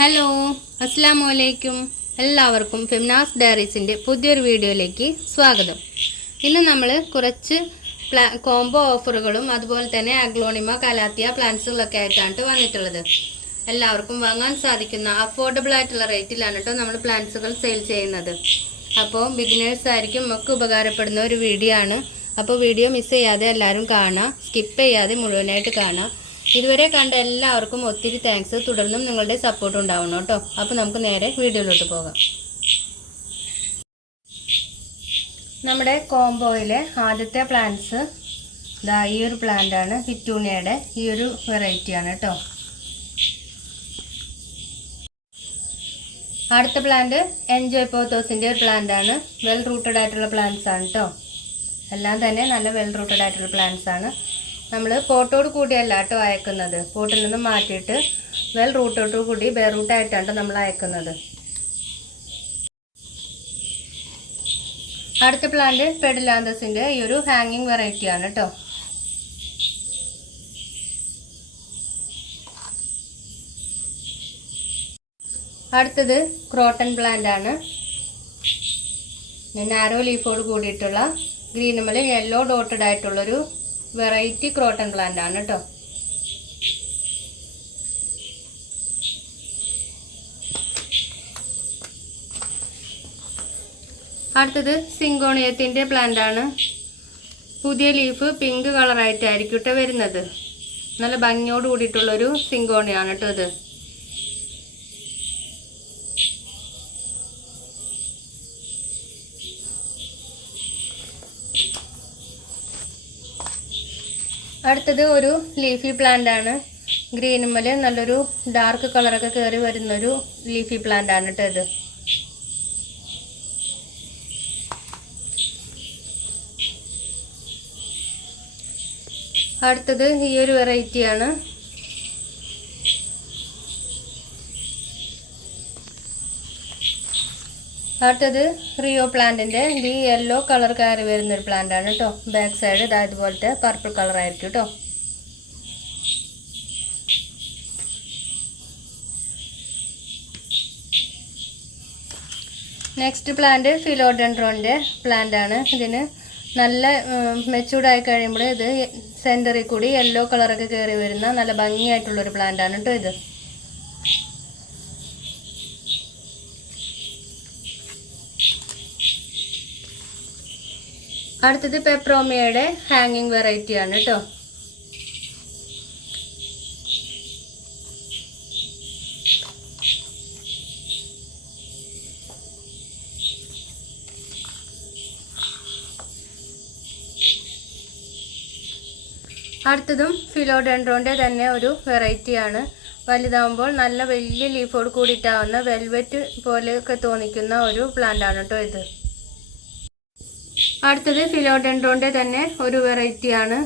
Hello, അസ്സലാമു അലൈക്കും. എല്ലാവർക്കും ഫെമിനാസ് ഡയറീസിൻ്റെ പുതിയൊരു വീഡിയോയിലേക്ക് സ്വാഗതം. ഇന്ന് നമ്മൾ കുറച്ച് കോംബോ ഓഫറുകളും അതുപോലെ തന്നെ അഗ്ലോണിമ കലാത്തിയ പ്ലാന്റ്സുകളൊക്കെ ആയിട്ടാണ് വന്നിട്ടുള്ളത്. എല്ലാവർക്കും വാങ്ങാൻ സാധിക്കുന്ന അഫോർഡബിൾ ആയിട്ടുള്ള റേറ്റിലാണ് കേട്ടോ നമ്മൾ പ്ലാന്റ്സുകൾ സെയിൽ ചെയ്യുന്നത്. അപ്പോൾ ബിഗിനേഴ്സ് ആയിരിക്കും ഒക്കെ ഉപകാരപ്പെടുന്ന ഒരു വീഡിയോ ആണ്. അപ്പോൾ വീഡിയോ മിസ് ചെയ്യാതെ എല്ലാവരും കാണാം, സ്കിപ്പ് ചെയ്യാതെ മുഴുവനായിട്ട് കാണാം. ഇതുവരെ കണ്ട എല്ലാവർക്കും ഒത്തിരി താങ്ക്സ്. തുടർന്നും നിങ്ങളുടെ സപ്പോർട്ട് ഉണ്ടാവണം കേട്ടോ. അപ്പോൾ നമുക്ക് നേരെ വീഡിയോയിലോട്ട് പോകാം. നമ്മുടെ കോംബോയിലെ ആദ്യത്തെ പ്ലാന്റ്സ് ഈ ഒരു പ്ലാന്റ് ആണ്. പിറ്റൂണിയയുടെ ഈ ഒരു വെറൈറ്റിയാണ് കേട്ടോ. അടുത്ത പ്ലാന്റ് എൻജോയ് പോത്തോസിൻ്റെ ഒരു പ്ലാന്റ് ആണ്. വെൽ റൂട്ടഡ് ആയിട്ടുള്ള പ്ലാന്റ്സ് ആണ് കേട്ടോ. എല്ലാം തന്നെ നല്ല വെൽ റൂട്ടഡ് ആയിട്ടുള്ള പ്ലാന്റ്സ് ആണ്. നമ്മൾ പോട്ടോട് കൂടിയല്ല കേട്ടോ അയക്കുന്നത്. പോട്ടിൽ നിന്ന് മാറ്റിയിട്ട് വെൽ റൂട്ടോട് കൂടി ബേ റൂട്ടായിട്ടാണ് നമ്മൾ അയക്കുന്നത്. അടുത്ത പ്ലാന്റ് പെഡിലാന്തസിൻ്റെ ഈ ഒരു ഹാങ്ങിങ് വെറൈറ്റി ആണ് കേട്ടോ. അടുത്തത് ക്രോട്ടൺ പ്ലാന്റ് ആണ്. നാരോ ലീഫോട് കൂടിയിട്ടുള്ള ഗ്രീനുമൽ യെല്ലോ ഡോട്ടഡ് ആയിട്ടുള്ളൊരു വെറൈറ്റി ക്രോട്ടൺ പ്ലാന്റ് ആണ് കേട്ടോ. അടുത്തത് സിങ്കോണിയത്തിൻ്റെ പ്ലാന്റ് ആണ്. പുതിയ ലീഫ് പിങ്ക് കളറായിട്ടായിരിക്കും കേട്ടോ വരുന്നത്. നല്ല ഭംഗിയോട് കൂടിയിട്ടുള്ളൊരു സിങ്കോണിയാണ് കേട്ടോ ഇത്. അടുത്തത് ഒരു ലീഫി പ്ലാന്റ് ആണ്. ഗ്രീനുമ്മൽ നല്ലൊരു ഡാർക്ക് കളറൊക്കെ കയറി വരുന്നൊരു ലീഫി പ്ലാന്റ് ആണ് കേട്ടോ ഇത്. അടുത്തത് ഈ ഒരു വെറൈറ്റിയാണ്. അടുത്തത് റിയോ പ്ലാന്റിൻ്റെ ഈ യെല്ലോ കളർ കയറി വരുന്നൊരു പ്ലാന്റ് ആണ് കേട്ടോ. ബാക്ക് സൈഡ് ഇതുപോലത്തെ പർപ്പിൾ കളർ ആയിരിക്കും കേട്ടോ. നെക്സ്റ്റ് പ്ലാന്റ് ഫിലോഡെൻഡ്രോൻ്റെ പ്ലാന്റ് ആണ്. ഇതിന് നല്ല മെച്ചൂർഡായി കഴിയുമ്പോൾ ഇത് സെൻറ്ററിൽ കൂടി യെല്ലോ കളറൊക്കെ കയറി വരുന്ന നല്ല ഭംഗിയായിട്ടുള്ളൊരു പ്ലാന്റ് ആണ് കേട്ടോ ഇത്. അടുത്തത് പെപ്രോമിയയുടെ ഹാങ്ങിങ് വെറൈറ്റി ആണ് കേട്ടോ. അടുത്തതും ഫിലോഡെൻഡ്രോൻ്റെ തന്നെ ഒരു വെറൈറ്റിയാണ്. വലുതാവുമ്പോൾ നല്ല വലിയ ലീഫോട് കൂടിയിട്ടാവുന്ന വെൽവെറ്റ് പോലെയൊക്കെ തോന്നിക്കുന്ന ഒരു പ്ലാന്റ് ആണ് കേട്ടോ ഇത്. അടുത്തത് ഫിലോഡെൻഡ്രോൻ്റെ തന്നെ ഒരു വെറൈറ്റിയാണ്.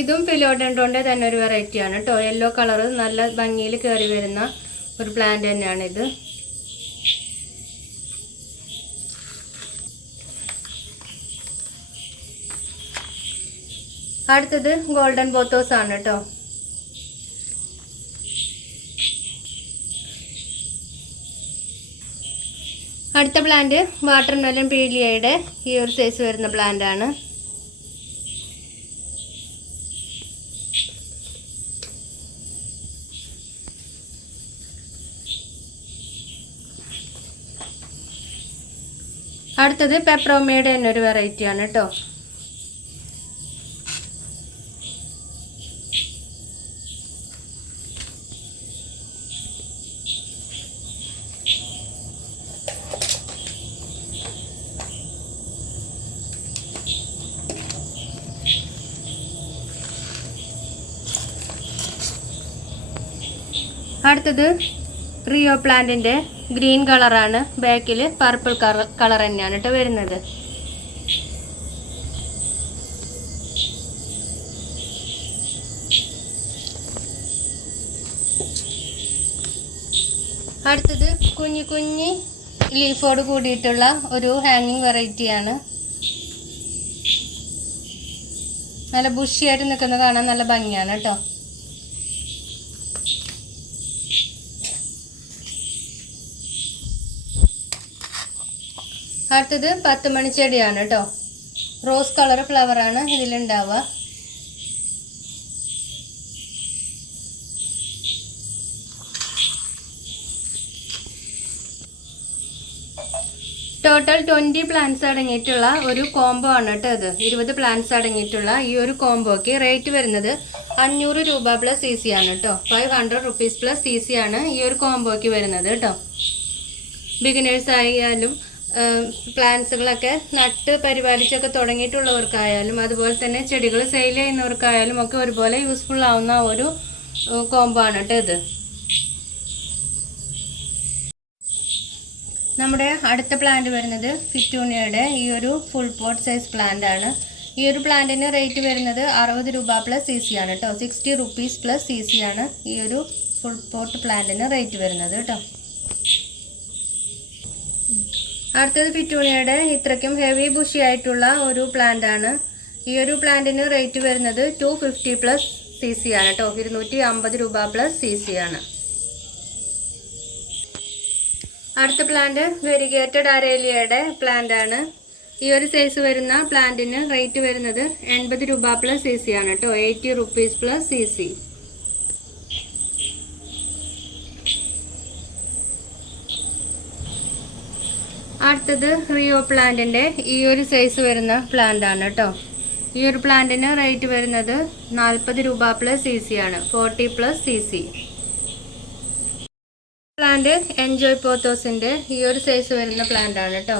ഇതും ഫിലോഡെൻഡ്രോൻ്റെ തന്നെ ഒരു വെറൈറ്റിയാണ് കേട്ടോ. യെല്ലോ കളറ് നല്ല ഭംഗിയിൽ കയറി വരുന്ന ഒരു പ്ലാന്റ് തന്നെയാണ് ഇത്. അടുത്തത് ഗോൾഡൻ പോത്തോസ് ആണ് കേട്ടോ. അടുത്ത പ്ലാന്റ് വാട്ടർമെലൺ പീലിയയുടെ ഈ ഒരു സൈസ് വരുന്ന പ്ലാന്റ് ആണ്. അടുത്തത് പെപ്രോമിയയുടെ തന്നെ ഒരു വെറൈറ്റി ആണ് കേട്ടോ. അടുത്തത് റിയോ പ്ലാന്റിൻ്റെ ഗ്രീൻ കളറാണ്. ബാക്കിൽ പർപ്പിൾ കളർ തന്നെയാണ് കേട്ടോ വരുന്നത്. അടുത്തത് കുഞ്ഞി കുഞ്ഞി ലീഫോട് കൂടിയിട്ടുള്ള ഒരു ഹാങ്ങിങ് വെറൈറ്റിയാണ്. നല്ല ബുഷിയായിട്ട് നിൽക്കുന്നത് കാണാൻ നല്ല ഭംഗിയാണ് കേട്ടോ. അടുത്തത് 10 മണി ചെടിയാണ് കേട്ടോ. റോസ് കളർ ഫ്ലവറാണ് ഇതിലുണ്ടാവുക. ടോട്ടൽ 20 പ്ലാന്റ്സ് അടങ്ങിയിട്ടുള്ള ഒരു കോംബോ ആണ് കേട്ടോ ഇത്. 20 പ്ലാന്റ്സ് അടങ്ങിയിട്ടുള്ള ഈ ഒരു കോംബോക്ക് റേറ്റ് വരുന്നത് 500 രൂപ പ്ലസ് CC ആണ് കേട്ടോ. 500 റുപ്പീസ് പ്ലസ് CC ആണ് ഈ ഒരു കോംബോക്ക് വരുന്നത് കേട്ടോ. ബിഗിനേഴ്സ് ആയാലും പ്ലാന്റ്സുകളൊക്കെ നട്ട് പരിപാലിച്ചൊക്കെ തുടങ്ങിയിട്ടുള്ളവർക്കായാലും അതുപോലെ തന്നെ ചെടികൾ സെയിൽ ചെയ്യുന്നവർക്കായാലും ഒക്കെ ഒരുപോലെ യൂസ്ഫുൾ ആവുന്ന ഒരു കോംബോ ആണ് കേട്ടോ ഇത്. നമ്മുടെ അടുത്ത പ്ലാന്റ് വരുന്നത് ഫിറ്റൂണിയയുടെ ഈ ഒരു ഫുൾ പോട്ട് സൈസ് പ്ലാന്റ് ആണ്. ഈ ഒരു പ്ലാന്റിന് റേറ്റ് വരുന്നത് 60 രൂപ പ്ലസ് CC ആണ് കേട്ടോ. 60 റുപ്പീസ് പ്ലസ് CC ആണ് ഈ ഒരു ഫുൾ പോട്ട് പ്ലാന്റിന് റേറ്റ് വരുന്നത് കേട്ടോ. അടുത്തത് ഫിറ്റൂണിയയുടെ ഇത്രയ്ക്കും ഹെവി ബുഷി ആയിട്ടുള്ള ഒരു പ്ലാന്റ് ആണ്. ഈ ഒരു പ്ലാന്റിന് റേറ്റ് വരുന്നത് 250 പ്ലസ് CC ആണ് കേട്ടോ. 250 രൂപ പ്ലസ് CC ആണ്. അടുത്ത പ്ലാന്റ് വെരിഗേറ്റഡ് അരേലിയയുടെ പ്ലാന്റ് ആണ്. ഈ ഒരു സൈസ് വരുന്ന പ്ലാന്റിന് റേറ്റ് വരുന്നത് 80 രൂപ പ്ലസ് CC ആണ് കേട്ടോ. 80 റുപ്പീസ് പ്ലസ് CC. അടുത്തത് റിയോ പ്ലാന്റിന്റെ ഈ ഒരു സൈസ് വരുന്ന പ്ലാന്റ് ആണ് കേട്ടോ. ഈ ഒരു പ്ലാന്റിന് റേറ്റ് വരുന്നത് 40 രൂപ പ്ലസ് CC ആണ്. 40 പ്ലസ് CC. പ്ലാന്റ് എൻജോയ് പോത്തോസിന്റെ ഈ ഒരു സൈസ് വരുന്ന പ്ലാന്റ് ആണ് കേട്ടോ.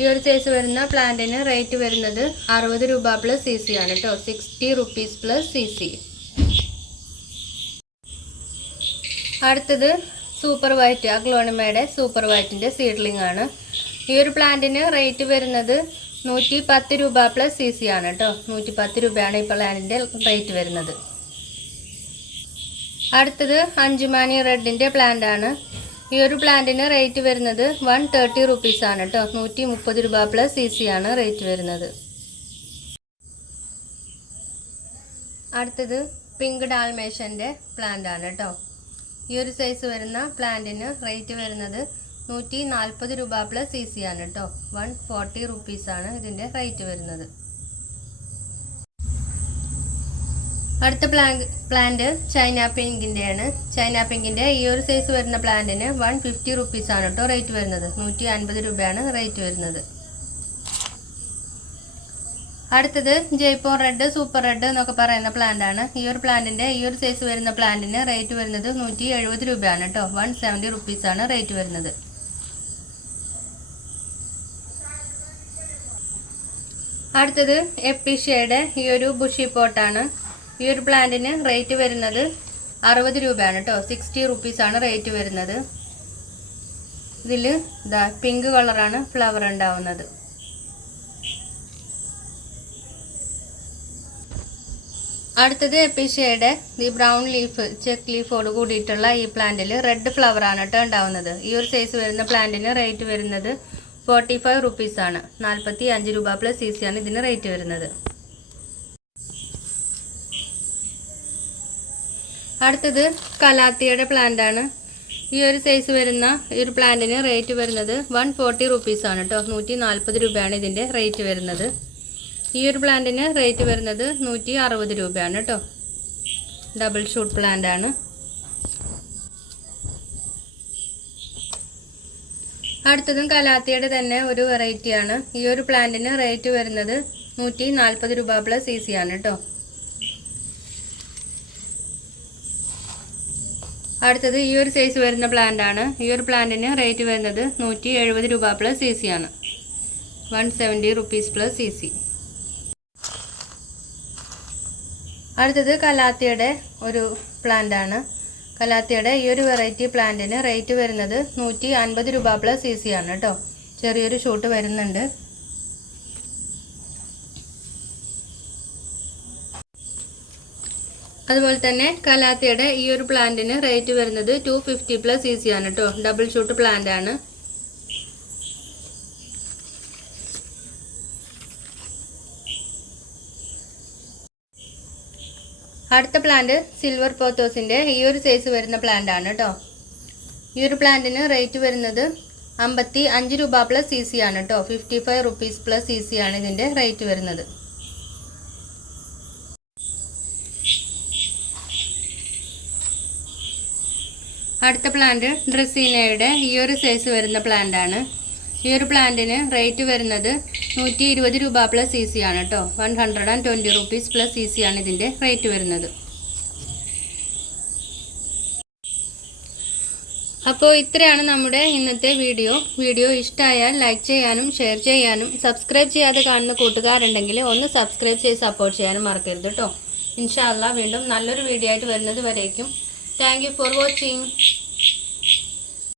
ഈ ഒരു സൈസ് വരുന്ന പ്ലാന്റിന് റേറ്റ് വരുന്നത് 60 രൂപ പ്ലസ് CC ആണ് കേട്ടോ. 60 റുപ്പീസ് പ്ലസ് CC. അടുത്തത് സൂപ്പർ വൈറ്റ് അഗ്ലോണിമയുടെ സൂപ്പർ വൈറ്റിന്റെ സീഡ്ലിംഗ് ആണ്. ഈ ഒരു പ്ലാന്റിന് റേറ്റ് വരുന്നത് 110 രൂപ പ്ലസ് CC ആണ് കേട്ടോ. 110 രൂപയാണ് ഈ പ്ലാന്റിന്റെ റേറ്റ് വരുന്നത്. അടുത്തത് അഞ്ചുമാനി റെഡിന്റെ പ്ലാന്റ് ആണ്. ഈ ഒരു പ്ലാന്റിന് റേറ്റ് വരുന്നത് 130 റുപ്പീസ് ആണ് കേട്ടോ. 130 രൂപ പ്ലസ് CC ആണ് റേറ്റ് വരുന്നത്. അടുത്തത് പിങ്ക് ഡാൽമേഷന്റെ പ്ലാന്റ് ആണ് കേട്ടോ. ഈ ഒരു സൈസ് വരുന്ന പ്ലാന്റിന് റേറ്റ് വരുന്നത് 140 രൂപ പ്ലസ് CC ആണ് കേട്ടോ. 140 റുപ്പീസ് ആണ് ഇതിന്റെ റേറ്റ് വരുന്നത്. അടുത്ത പ്ലാന്റ് ചൈന പിങ്കിന്റെ ആണ്. ചൈന പിങ്കിന്റെ ഈ ഒരു സൈസ് വരുന്ന പ്ലാന്റിന് 150 റുപ്പീസ് ആണ് കേട്ടോ റേറ്റ് വരുന്നത്. 150 രൂപയാണ് റേറ്റ് വരുന്നത്. അടുത്തത് ജയ്പൂർ റെഡ് സൂപ്പർ റെഡ് എന്നൊക്കെ പറയുന്ന പ്ലാന്റ് ആണ്. ഈ ഒരു പ്ലാന്റിന്റെ ഈ ഒരു സൈസ് വരുന്ന പ്ലാന്റിന് റേറ്റ് വരുന്നത് 170 രൂപയാണ് കേട്ടോ. 170 റുപ്പീസ് ആണ് റേറ്റ് വരുന്നത്. അടുത്തത് എപ്പിഷ്യയുടെ ഈ ഒരു ബുഷി പോട്ടാണ്. ഈ ഒരു പ്ലാന്റിന് റേറ്റ് വരുന്നത് 60 രൂപയാണ് കേട്ടോ. 60 റുപ്പീസ് ആണ് റേറ്റ് വരുന്നത്. ഇതിൽ പിങ്ക് കളറാണ് ഫ്ലവർ ഉണ്ടാവുന്നത്. അടുത്തത് എപ്പിഷ്യയുടെ ഈ ബ്രൗൺ ലീഫ് ചെക്ക് ലീഫോട് കൂടിയിട്ടുള്ള ഈ പ്ലാന്റിൽ റെഡ് ഫ്ലവർ ആണ് കേട്ടോ ഉണ്ടാവുന്നത്. ഈ ഒരു സൈസ് വരുന്ന പ്ലാന്റിന് റേറ്റ് വരുന്നത് 45 റുപ്പീസ് ആണ്. 45 രൂപ പ്ലസ് CC ആണ് ഇതിന് റേറ്റ് വരുന്നത്. അടുത്തത് കലാത്തിയുടെ പ്ലാന്റ് ആണ്. ഈ ഒരു സൈസ് വരുന്ന ഈ ഒരു പ്ലാന്റിന് റേറ്റ് വരുന്നത് 140 റുപ്പീസ് ആണ് കേട്ടോ. 140 രൂപയാണ് ഇതിൻ്റെ റേറ്റ് വരുന്നത്. ഈ ഒരു പ്ലാന്റിന് റേറ്റ് വരുന്നത് 160 രൂപയാണ് കേട്ടോ. ഡബിൾ ഷൂട്ട് പ്ലാന്റ് ആണ്. അടുത്തതും കലാത്തിയുടെ തന്നെ ഒരു വെറൈറ്റി ആണ്. ഈ ഒരു പ്ലാന്റിന് റേറ്റ് വരുന്നത് 140 രൂപ പ്ലസ് CC ആണ് കേട്ടോ. അടുത്തത് ഈ ഒരു സൈസ് വരുന്ന പ്ലാന്റ് ആണ്. ഈ ഒരു പ്ലാന്റിന് റേറ്റ് വരുന്നത് 170 രൂപ പ്ലസ് CC ആണ്. 170 റുപ്പീസ് പ്ലസ് CC. അടുത്തത് കലാത്തിയുടെ ഒരു പ്ലാന്റ് ആണ്. കലാത്തിയുടെ ഈ ഒരു വെറൈറ്റി പ്ലാന്റിന് റേറ്റ് വരുന്നത് 150 രൂപ പ്ലസ് CC ആണ് കേട്ടോ. ചെറിയൊരു ഷൂട്ട് വരുന്നുണ്ട്. അതുപോലെ തന്നെ കലാത്തിയുടെ ഈ ഒരു പ്ലാന്റിന് റേറ്റ് വരുന്നത് 250+ CC ആണ് കേട്ടോ. ഡബിൾ ഷൂട്ട് പ്ലാന്റ് ആണ്. അടുത്ത പ്ലാന്റ് സിൽവർ പോത്തോസിന്റെ ഈ ഒരു സൈസ് വരുന്ന പ്ലാന്റ് ആണ് കേട്ടോ. ഈ ഒരു പ്ലാന്റിന് റേറ്റ് വരുന്നത് 55 രൂപ + CC ആണ് കേട്ടോ. 55 rupees + CC ആണ് ഇതിന്റെ റേറ്റ് വരുന്നത്. അടുത്ത പ്ലാന്റ് ഡ്രസീനയുടെ ഈ ഒരു സൈസ് വരുന്ന പ്ലാന്റ് ആണ്. ഈ ഒരു പ്ലാന്റിന് റേറ്റ് വരുന്നത് 120 രൂപ + CC ആണ് കേട്ടോ. 120 rupees + CC ആണ് ഇതിന്റെ റേറ്റ് വരുന്നത്. അപ്പോൾ ഇത്രയാണ് നമ്മുടെ ഇന്നത്തെ വീഡിയോ ഇഷ്ടമായാൽ ലൈക്ക് ചെയ്യാനും ഷെയർ ചെയ്യാനും സബ്സ്ക്രൈബ് ചെയ്യാതെ കാണുന്ന കൂട്ടുകാരുണ്ടെങ്കിൽ ഒന്ന് സബ്സ്ക്രൈബ് ചെയ്ത് സപ്പോർട്ട് ചെയ്യാനും മറക്കരുത് കേട്ടോ. ഇൻഷാ അല്ലാഹ് വീണ്ടും നല്ലൊരു വീഡിയോ ആയിട്ട് വരുന്നത് വരേക്കും. Thank you for watching.